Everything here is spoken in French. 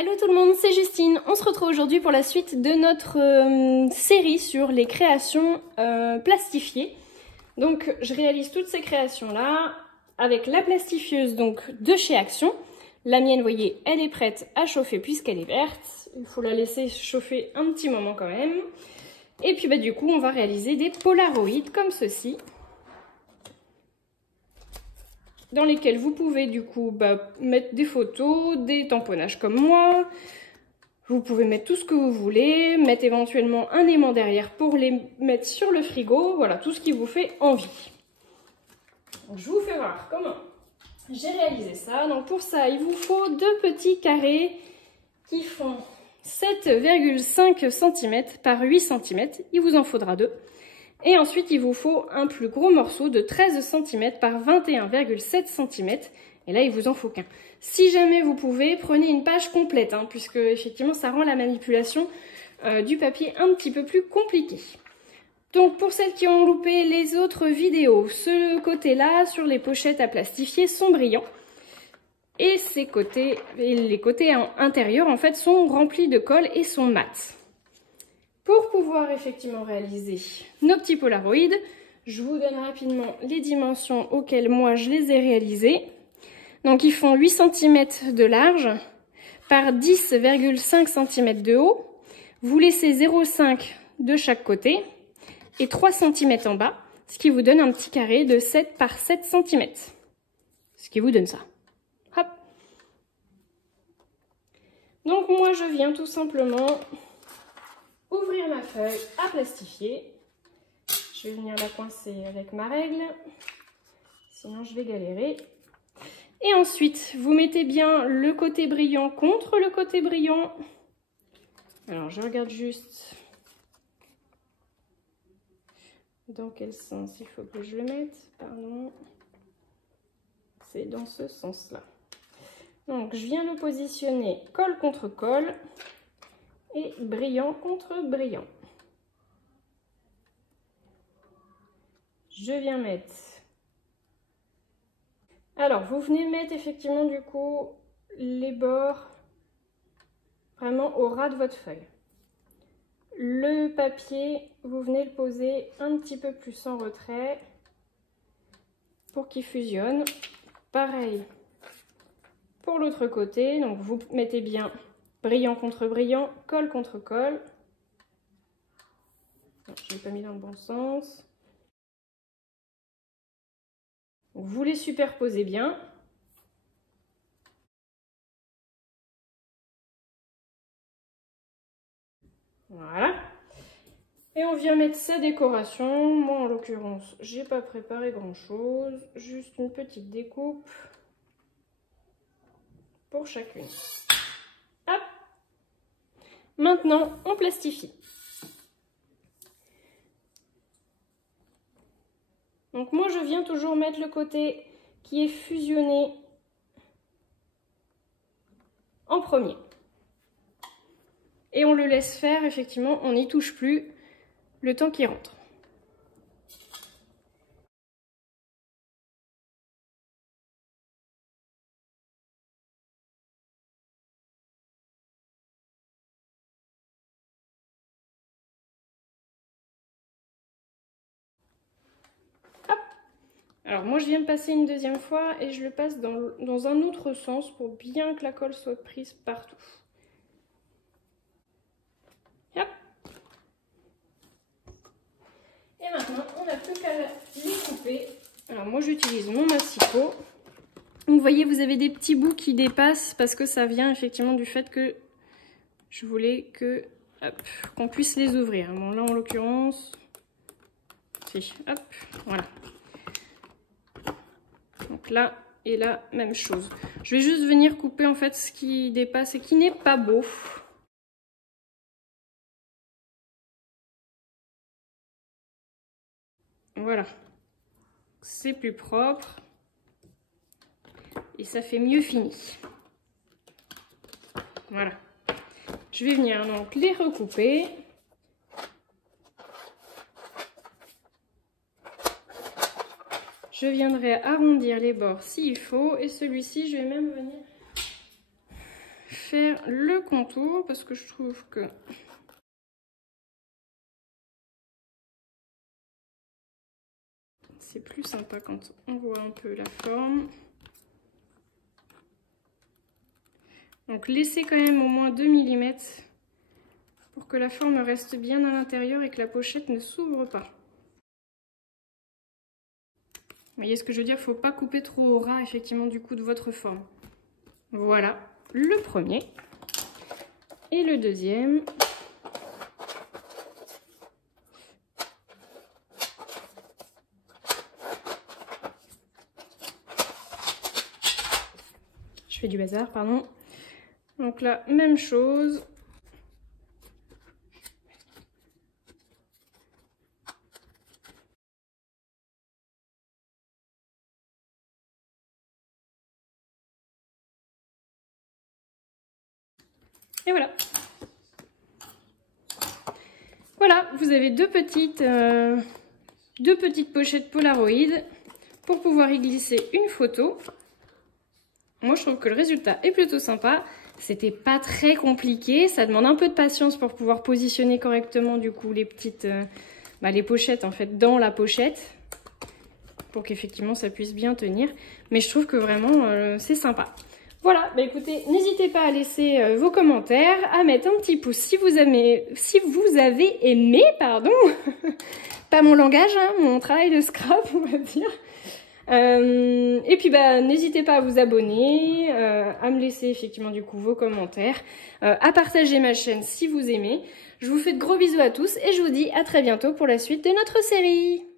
Hello tout le monde, c'est Justine. On se retrouve aujourd'hui pour la suite de notre série sur les créations plastifiées. Donc je réalise toutes ces créations-là avec la plastifieuse donc, de chez Action. La mienne, vous voyez, elle est prête à chauffer puisqu'elle est verte. Il faut la laisser chauffer un petit moment quand même. Et puis du coup, on va réaliser des polaroïdes comme ceci, dans lesquels vous pouvez du coup mettre des photos, des tamponnages comme moi. Vous pouvez mettre tout ce que vous voulez, mettre éventuellement un aimant derrière pour les mettre sur le frigo. Voilà, tout ce qui vous fait envie. Donc, je vous fais voir comment j'ai réalisé ça. Donc pour ça, il vous faut deux petits carrés qui font 7,5 cm par 8 cm. Il vous en faudra deux. Et ensuite, il vous faut un plus gros morceau de 13 cm par 21,7 cm. Et là, il vous en faut qu'un. Si jamais vous pouvez, prenez une page complète, puisque effectivement, ça rend la manipulation du papier un petit peu plus compliquée. Donc, pour celles qui ont loupé les autres vidéos, ce côté-là, sur les pochettes à plastifier, sont brillants. Et les côtés intérieurs, en fait, sont remplis de colle et sont mat. Pour pouvoir effectivement réaliser nos petits polaroïdes, je vous donne rapidement les dimensions auxquelles moi je les ai réalisés. Donc ils font 8 cm de large par 10,5 cm de haut. Vous laissez 0,5 de chaque côté et 3 cm en bas, ce qui vous donne un petit carré de 7 par 7 cm. Ce qui vous donne ça. Hop. Donc moi je viens tout simplement ouvrir ma feuille à plastifier. Je vais venir la coincer avec ma règle, sinon je vais galérer. Et ensuite, vous mettez bien le côté brillant contre le côté brillant. Alors, je regarde juste dans quel sens il faut que je le mette. Pardon. C'est dans ce sens-là. Donc, je viens le positionner colle contre colle et brillant contre brillant. Je viens mettre... Alors, vous venez mettre effectivement du coup les bords vraiment au ras de votre feuille. Le papier, vous venez le poser un petit peu plus en retrait pour qu'il fusionne. Pareil pour l'autre côté, donc vous mettez bien brillant contre brillant, colle contre colle. Je l'ai pas mis dans le bon sens. Vous les superposez bien. Voilà. Et on vient mettre sa décoration. Moi, en l'occurrence, j'ai pas préparé grand-chose. Juste une petite découpe pour chacune. Hop. Maintenant, on plastifie. Donc moi, je viens toujours mettre le côté qui est fusionné en premier. Et on le laisse faire, effectivement, on n'y touche plus le temps qu'il rentre. Hop. Alors moi, je viens de passer une deuxième fois et je le passe dans un autre sens pour bien que la colle soit prise partout. Hop. Et maintenant, on n'a plus qu'à les couper. Alors moi, j'utilise mon massicot. Vous voyez, vous avez des petits bouts qui dépassent parce que ça vient effectivement du fait que je voulais que qu'on puisse les ouvrir. Bon, là, en l'occurrence, si, hop, voilà. Donc là et là, même chose. Je vais juste venir couper en fait ce qui dépasse et qui n'est pas beau. Voilà. C'est plus propre. Et ça fait mieux fini. Voilà. Je vais venir donc les recouper. Je viendrai arrondir les bords s'il faut. Et celui-ci, je vais même venir faire le contour parce que je trouve que c'est plus sympa quand on voit un peu la forme. Donc laissez quand même au moins 2 mm pour que la forme reste bien à l'intérieur et que la pochette ne s'ouvre pas. Vous voyez ce que je veux dire, il ne faut pas couper trop au ras effectivement du coup de votre forme. Voilà le premier. Et le deuxième. Je fais du bazar, pardon. Donc là, même chose. Et voilà. Voilà, vous avez deux petites pochettes Polaroid pour pouvoir y glisser une photo. Moi, je trouve que le résultat est plutôt sympa. C'était pas très compliqué. Ça demande un peu de patience pour pouvoir positionner correctement du coup les petites, les pochettes en fait dans la pochette pour qu'effectivement ça puisse bien tenir. Mais je trouve que vraiment c'est sympa. Voilà, bah écoutez, n'hésitez pas à laisser vos commentaires, à mettre un petit pouce si vous avez aimé, pardon, pas mon langage, hein, mon travail de scrap, on va dire. Et puis bah n'hésitez pas à vous abonner, à me laisser effectivement du coup vos commentaires, à partager ma chaîne si vous aimez. Je vous fais de gros bisous à tous et je vous dis à très bientôt pour la suite de notre série.